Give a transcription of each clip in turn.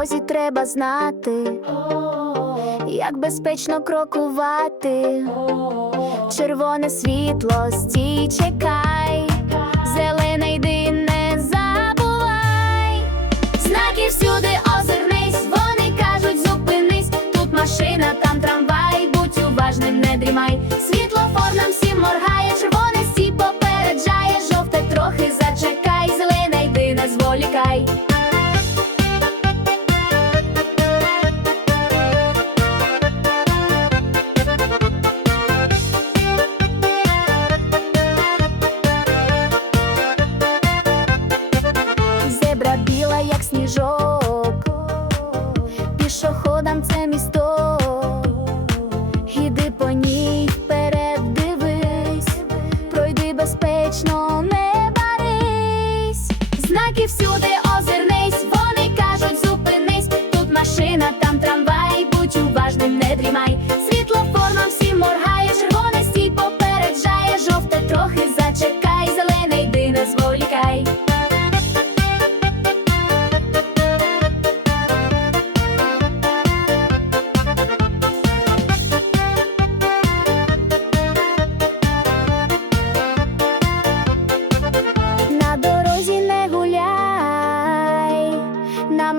дорозі треба знати, як безпечно крокувати. Червоне світло, стій, чекай, зелене йди, не забувай. Знаки всюди озирнись, вони кажуть, зупинись. Тут машина, там трамвай, будь уважним, не дрімай. Світлофор нам всім моргає, червоне стій попереджає, жовте трохи зачекай, зелене йди, не зволікай.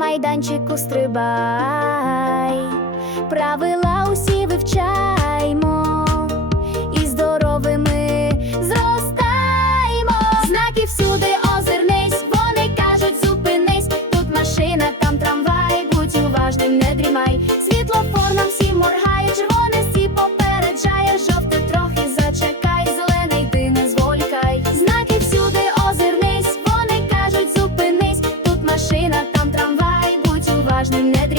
Майданчику стрибай, правила усі вивчаймо уважно не